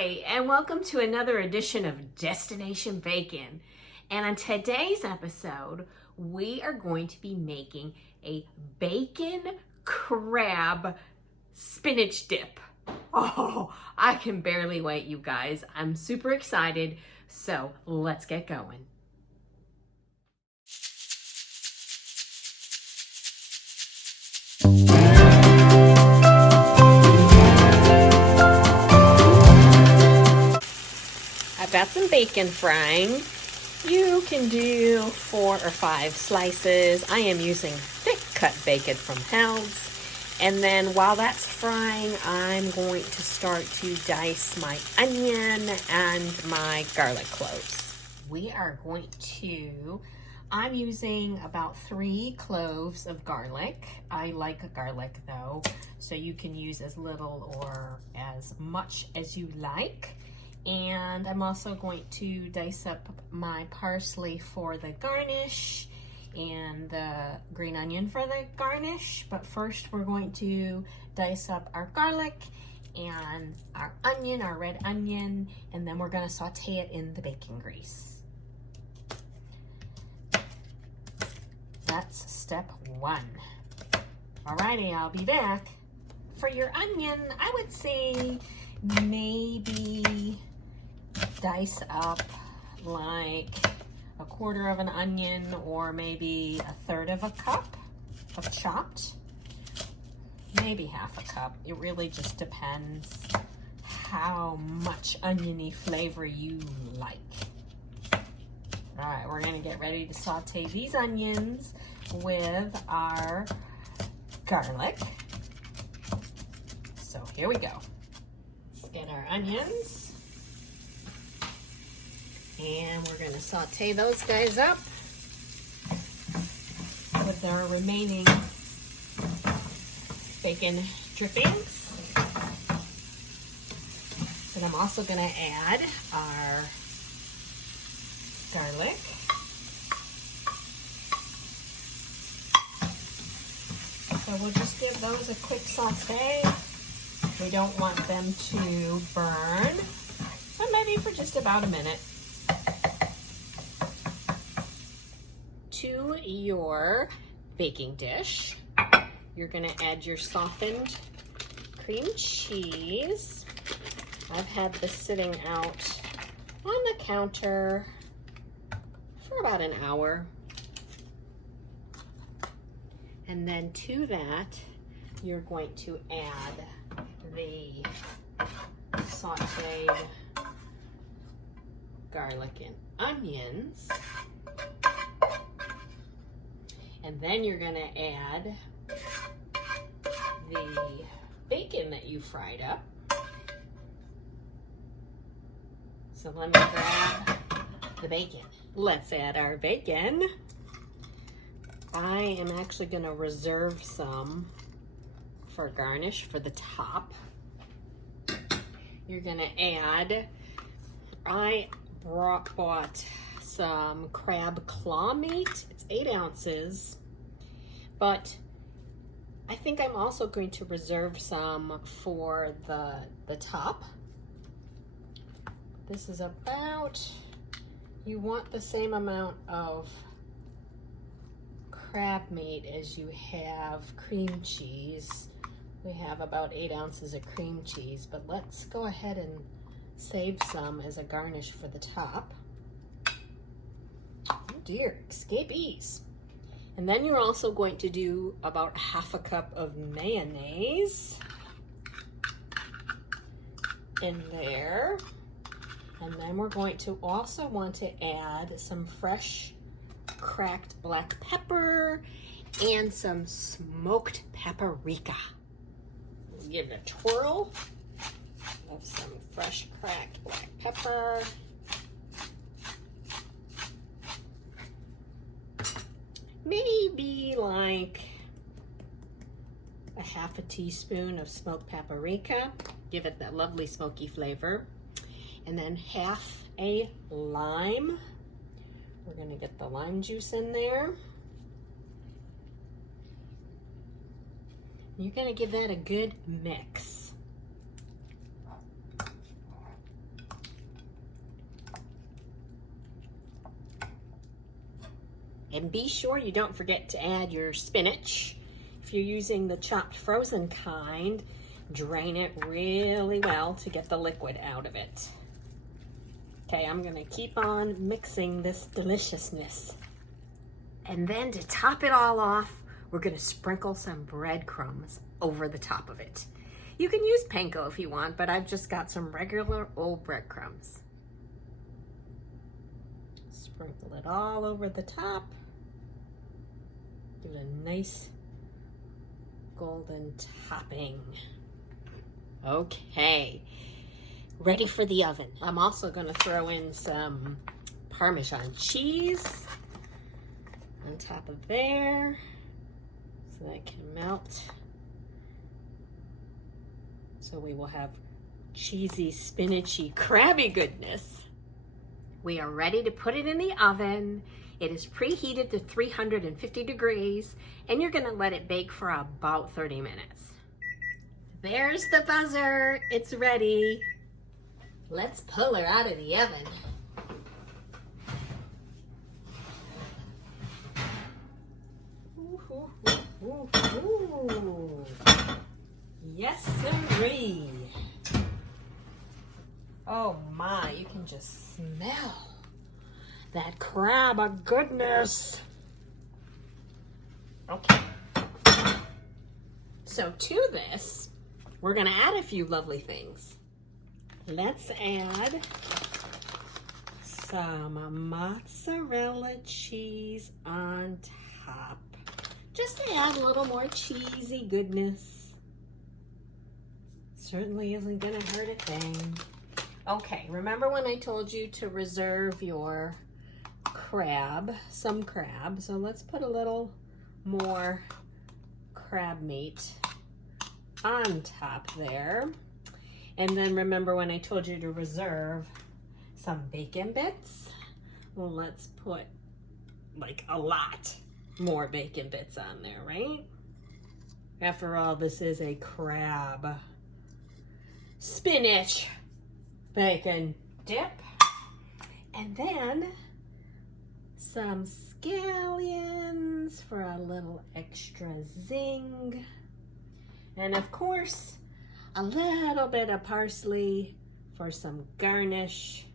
Hi, and welcome to another edition of Destination Bacon. And on today's episode, we are going to be making a bacon crab spinach dip. Oh, I can barely wait, you guys. I'm super excited, so let's get going. I've got some bacon frying. You can do 4 or 5 slices. I am using thick cut bacon from Hell's. And then while that's frying, I'm going to start to dice my onion and my garlic cloves. I'm using about 3 cloves of garlic. I like garlic though, so you can use as little or as much as you like. And I'm also going to dice up my parsley for the garnish and the green onion for the garnish. But first we're going to dice up our garlic and our onion, our red onion, and then we're going to saute it in the bacon grease. That's step 1. Alrighty, I'll be back. For your onion, I would say maybe dice up like 1/4 of an onion or maybe 1/3 of a cup of chopped, maybe 1/2 cup. It really just depends how much oniony flavor you like. All right, we're gonna get ready to saute these onions with our garlic. So here we go. Let's get our onions. And we're going to saute those guys up with our remaining bacon drippings. Then I'm also going to add our garlic. So we'll just give those a quick saute. We don't want them to burn. So maybe for just about a minute. To your baking dish, you're going to add your softened cream cheese. I've had this sitting out on the counter for about an hour. And then to that, you're going to add the sauteed garlic and onions. And then you're going to add the bacon that you fried up. So let me grab the bacon. Let's add our bacon. I am actually going to reserve some for garnish for the top. You're going to add, I bought some crab claw meat. It's 8 ounces, but I think I'm also going to reserve some for the top. This is about, you want the same amount of crab meat as you have cream cheese. We have about 8 ounces of cream cheese, but let's go ahead and save some as a garnish for the top. Oh dear, escapees. And then you're also going to do about 1/2 cup of mayonnaise in there. And then we're going to also want to add some fresh cracked black pepper and some smoked paprika. We'll give it a twirl of some fresh cracked black pepper. Maybe like 1/2 teaspoon of smoked paprika. Give it that lovely smoky flavor. And then 1/2 a lime. We're going to get the lime juice in there. You're going to give that a good mix. And be sure you don't forget to add your spinach. If you're using the chopped frozen kind, drain it really well to get the liquid out of it. Okay, I'm gonna keep on mixing this deliciousness. And then to top it all off, we're gonna sprinkle some breadcrumbs over the top of it. You can use panko if you want, but I've just got some regular old breadcrumbs. Sprinkle it all over the top. Give it a nice golden topping. Okay, ready for the oven. I'm also gonna throw in some Parmesan cheese on top of there so that can melt. So we will have cheesy, spinachy, crabby goodness. We are ready to put it in the oven. It is preheated to 350 degrees, and you're gonna let it bake for about 30 minutes. There's the buzzer, it's ready. Let's pull her out of the oven. Ooh, ooh, ooh, ooh. Yes, sirree. Oh my, you can just smell that crab of goodness. Okay. So to this, we're gonna add a few lovely things. Let's add some mozzarella cheese on top. Just to add a little more cheesy goodness. Certainly isn't gonna hurt a thing. Okay, remember when I told you to reserve your crab, some crab? So let's put a little more crab meat on top there. And then remember when I told you to reserve some bacon bits? Well, let's put like a lot more bacon bits on there, right? After all, this is a crab spinach bacon dip. And then some scallions for a little extra zing. And of course, a little bit of parsley for some garnish.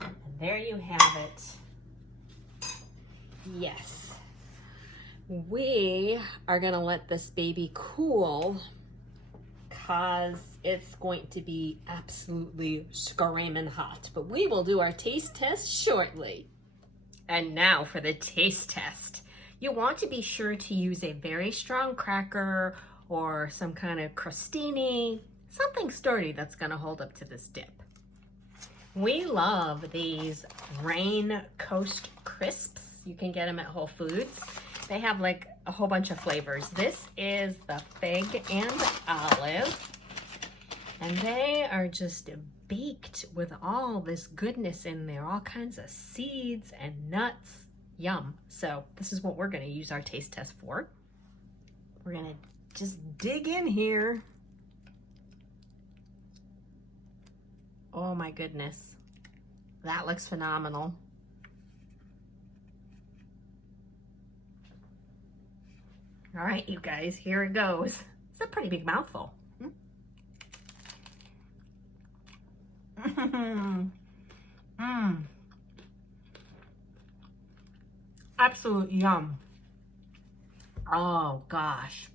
And there you have it. Yes. We are gonna let this baby cool because it's going to be absolutely screaming hot. But we will do our taste test shortly. And now for the taste test. You want to be sure to use a very strong cracker or some kind of crostini, something sturdy that's gonna hold up to this dip. We love these Rain Coast Crisps. You can get them at Whole Foods. They have like a whole bunch of flavors. This is the fig and olive. And they are just baked with all this goodness in there, all kinds of seeds and nuts. Yum. So this is what we're gonna use our taste test for. We're gonna just dig in here. Oh my goodness. That looks phenomenal. All right, you guys, here it goes. It's a pretty big mouthful. Absolute yum. Oh gosh.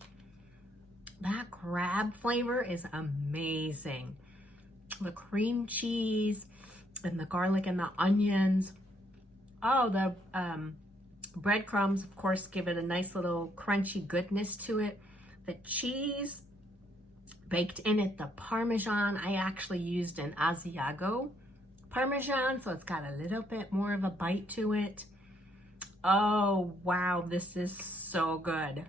That crab flavor is amazing. The cream cheese and the garlic and the onions. Oh, the breadcrumbs, of course, give it a nice little crunchy goodness to it. The cheese baked in it, the Parmesan. I actually used an Asiago Parmesan, so it's got a little bit more of a bite to it. Oh, wow, this is so good.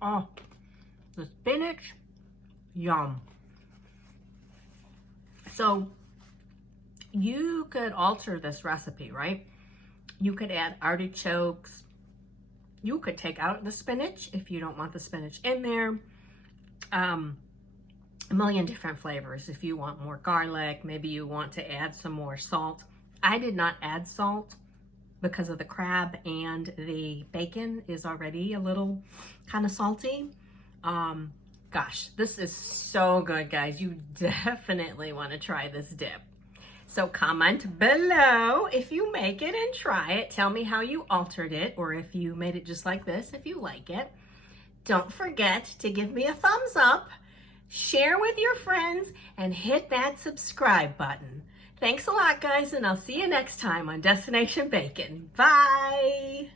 Oh, the spinach, yum. So you could alter this recipe, right? You could add artichokes. You could take out the spinach if you don't want the spinach in there. a million different flavors. If you want more garlic, maybe you want to add some more salt. I did not add salt because of the crab, and the bacon is already a little kind of salty. Gosh, this is so good, guys. You definitely want to try this dip. So comment below if you make it and try it. Tell me how you altered it, or if you made it just like this, if you like it. Don't forget to give me a thumbs up, share with your friends, and hit that subscribe button. Thanks a lot, guys, and I'll see you next time on Destination Bacon. Bye!